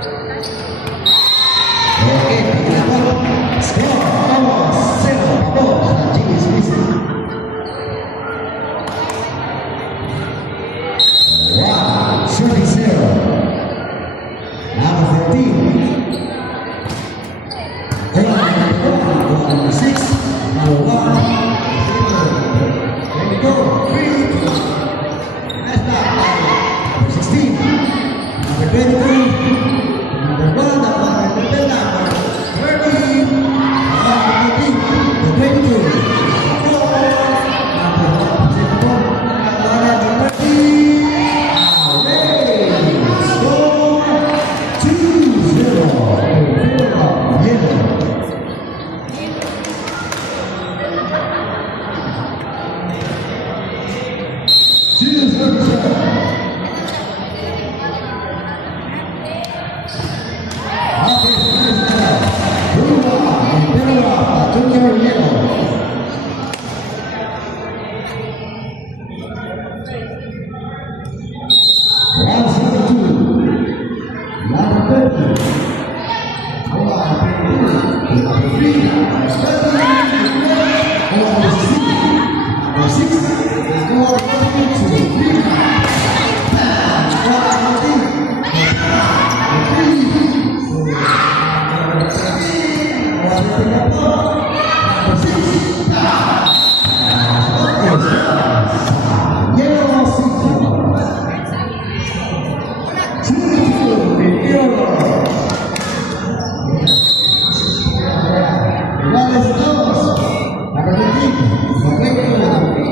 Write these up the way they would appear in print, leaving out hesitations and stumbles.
Okay, pinakot. Score, almost 0. Pabor sa GS Vista. Wow, 30-0. Number 14. Number 6. Number 1. There we go. 3. Nice back. Number 16. Number 22. Number 1. Number 10. Number 30.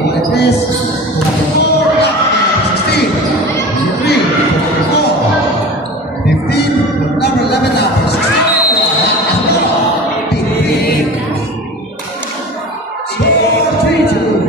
Number 22.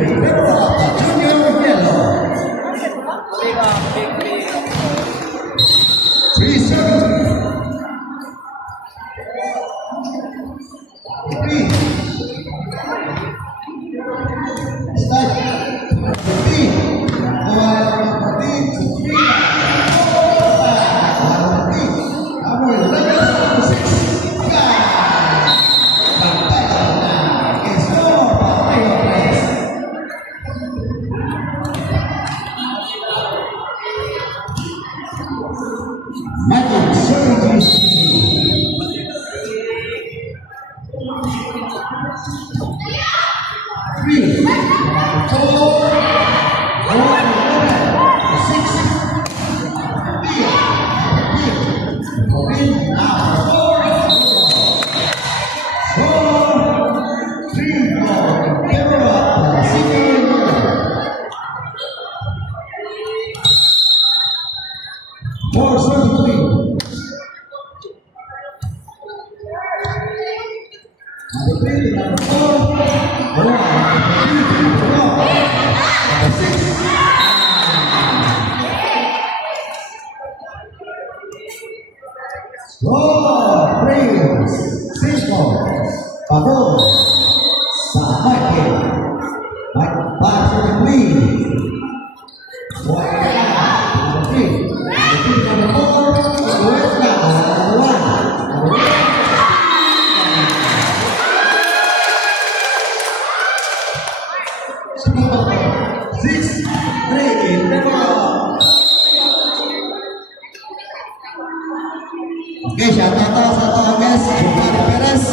Okay, shout out sa mga guys. Giovanni Perez.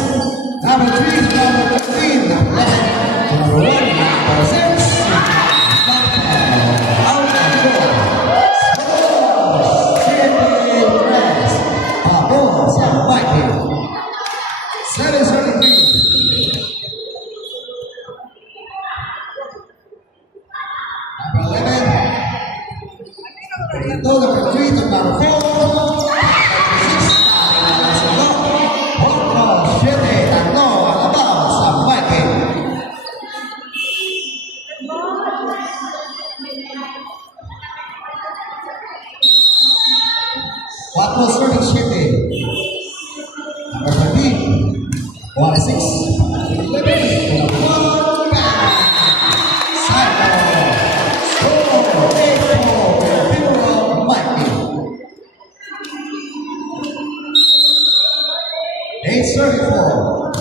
Number 3, number 13, number 11, number 1, number 6. Out and goal. Score. Perez. Pabor sa Viking. 7-33. Number 11. Number 3, number 4. 8-34.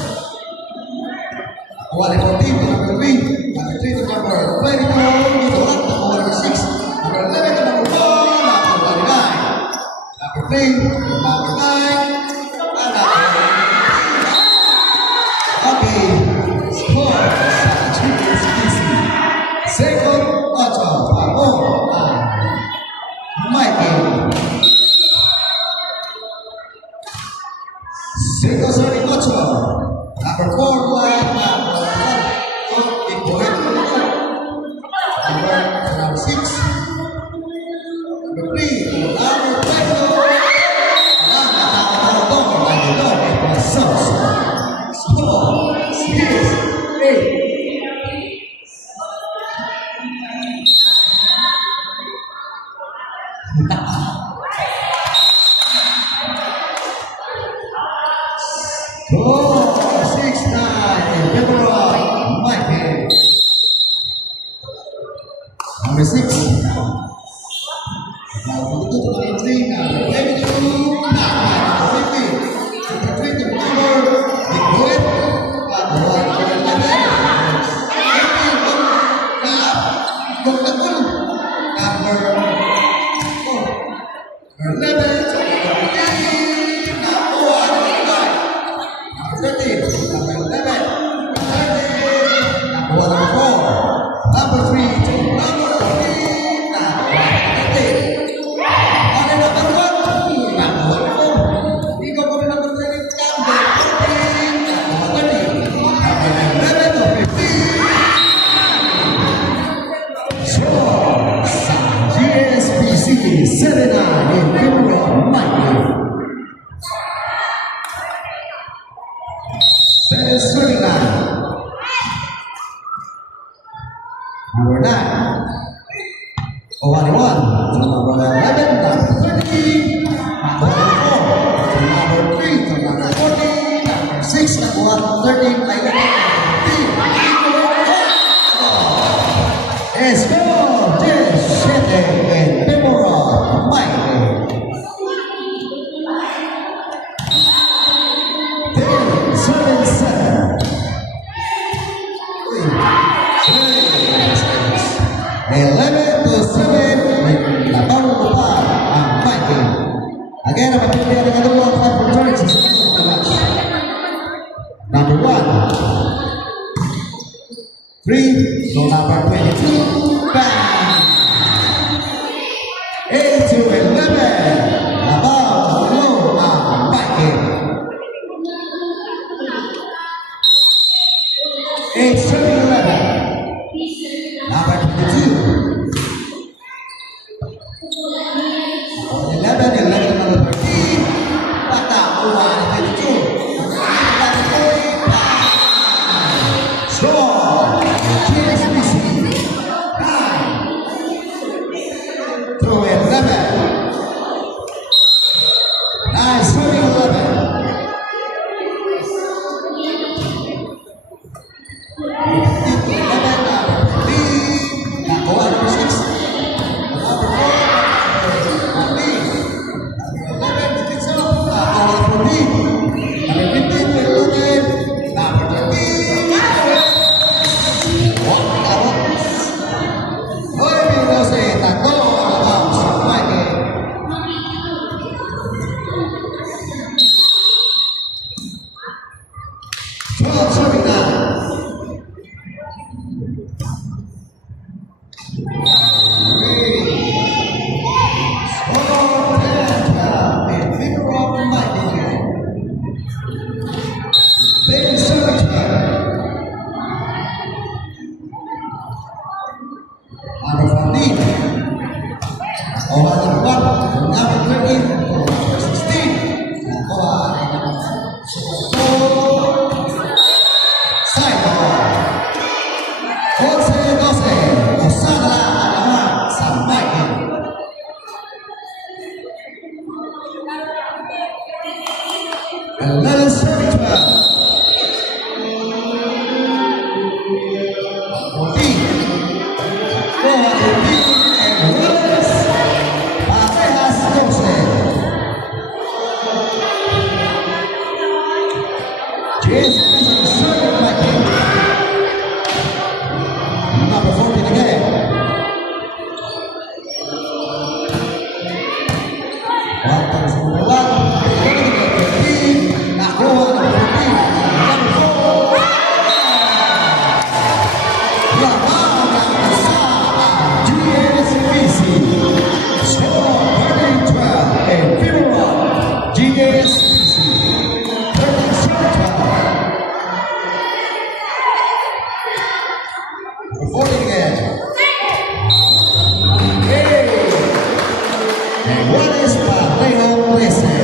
Awali 14 to number 3. Number 3 to number 22. Dito lang, number 6. Number 11 to number 4. Number 29. Number 3 to number 9. And number 8. Okay. Score sa Chickens Easy. Second, 8. Pabong ang Mikey. Second, sorry, 8. Number 4, Black. Number 6. Number 3, number 12. Ang nakakatawag ay Lord at Masos. Score, 6-8. Score, 6-9. In favor of Mikey. Number 6. Now, to number 3 now. Number 22. Number 50. Number 20. Number. Big Boy. Number 7-9 in favor of Mikey. Says 39. Number 9. Ohani 1 to number 11, number 13, number 4 to number 3 to number 14, number 6, number 13, number 15. Es por 17 en favor of Mikey. 7-7. 11-7. Nabago pa ang Mikey. Again, ang pagpipilihan ng dalawang opportunities sa mga match. Number 1. 3. So number 22. Bang! 8-11. Nabago ang Mikey. 8-11. Number 22. 11, number 13. Bata, 22. Score. GSBC. 9. Throw 11. Nice, 11. And let us serve it well. 14. And Willis Parejas 12. GSPC serving Mikey. Number 14 again. Welcome to number 1. 15. Nakuha number 14. Number 4. Laban ng isa ang GSPC. Score 13-12 in favor of GSPC. 13-12. Number 14 again. And what is Parejo Trece?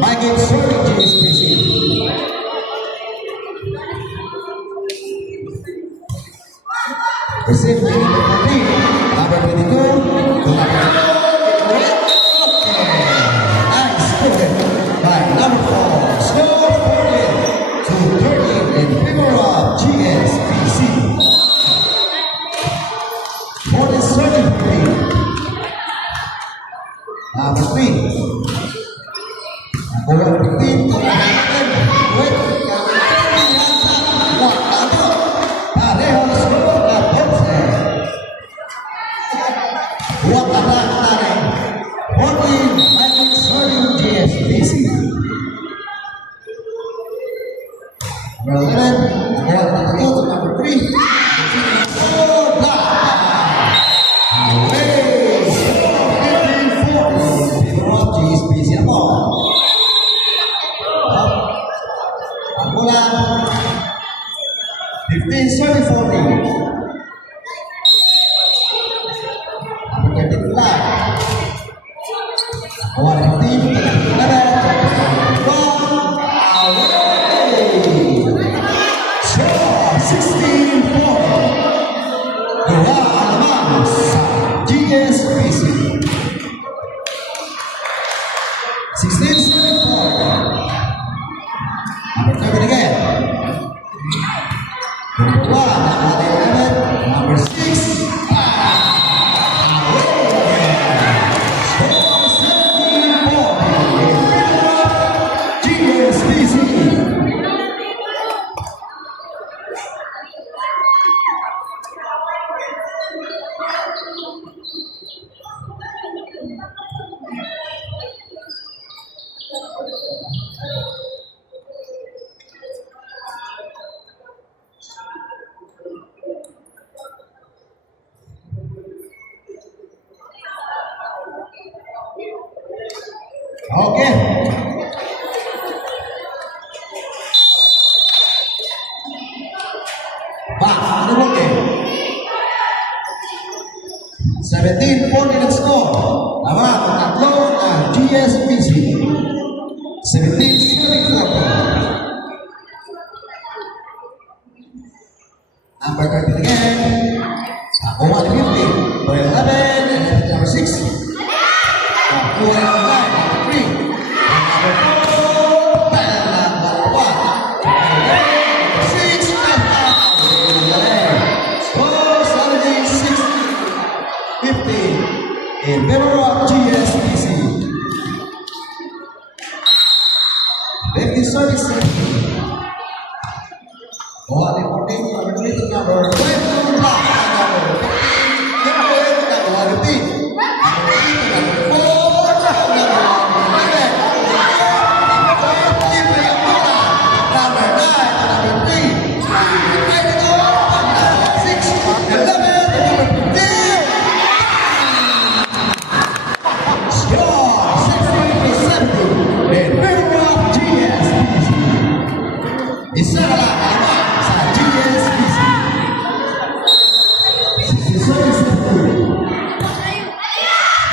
Mikey serving GSPC. Receive the number 22, to number 4. Nice spoken by number 4. Score 14-13 in favor of GSPC. 40-13. Number 3. Number 15 to number 10. Wait. Pareho score at 11. What a black tarik. 14 Mikey serving GSPC. Number 11. Number 2 to number 3. Score black. Away. GSPC ako. Ang mula 15-40. Ang 32 lang. Awal 15. Score 16-40. Dua alaman sa GSPC. 16-74. Number 7 again. Number 1, number 11, number 6. Score 17-40. GSPC. Okay. Back, ano mo game? 17-40 na score. Tama, tatlo ang GSPC. 17-40. Number 13 again. Nakuha ni 50. Number 11 and number 6. Nakuha ni 50 in favor of GSPC. 50 service. What important number 3 number 12 number 15 Isa na lang, sa GSPC. 66-62.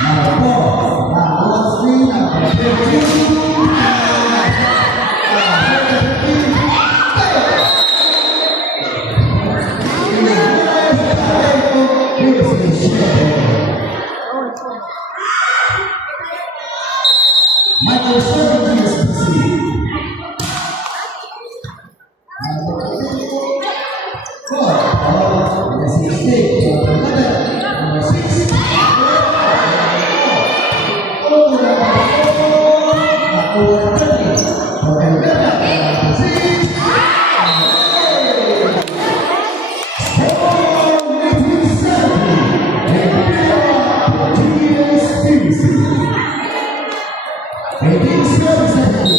Number 4, number 3, number 15. Michael serving GSPC. Award 30 for Elvira Francis. Score 1970. Elvira TSPC. 1870.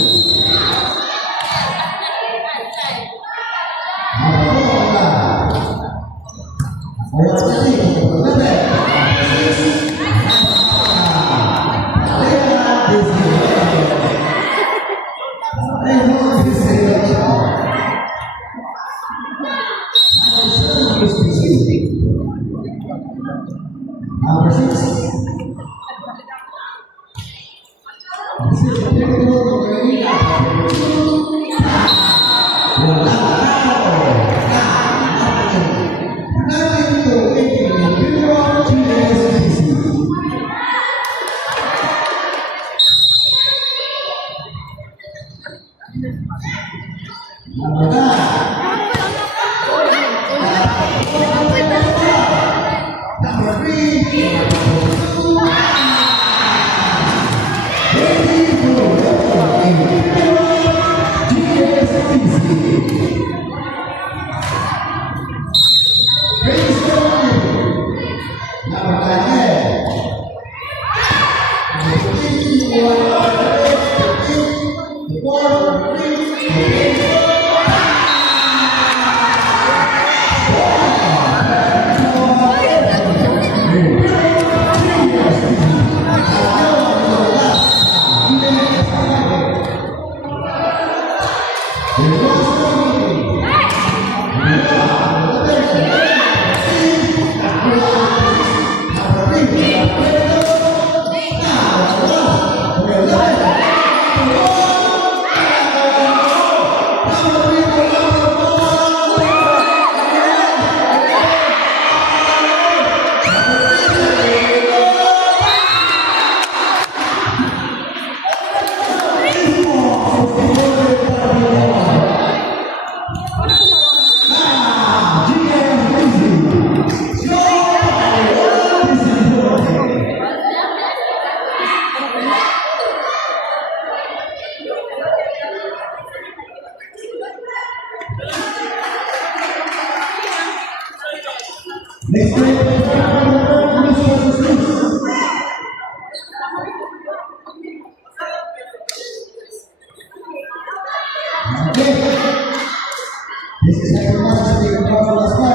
Number 6. Next play, this is second match to the Cardinals Square.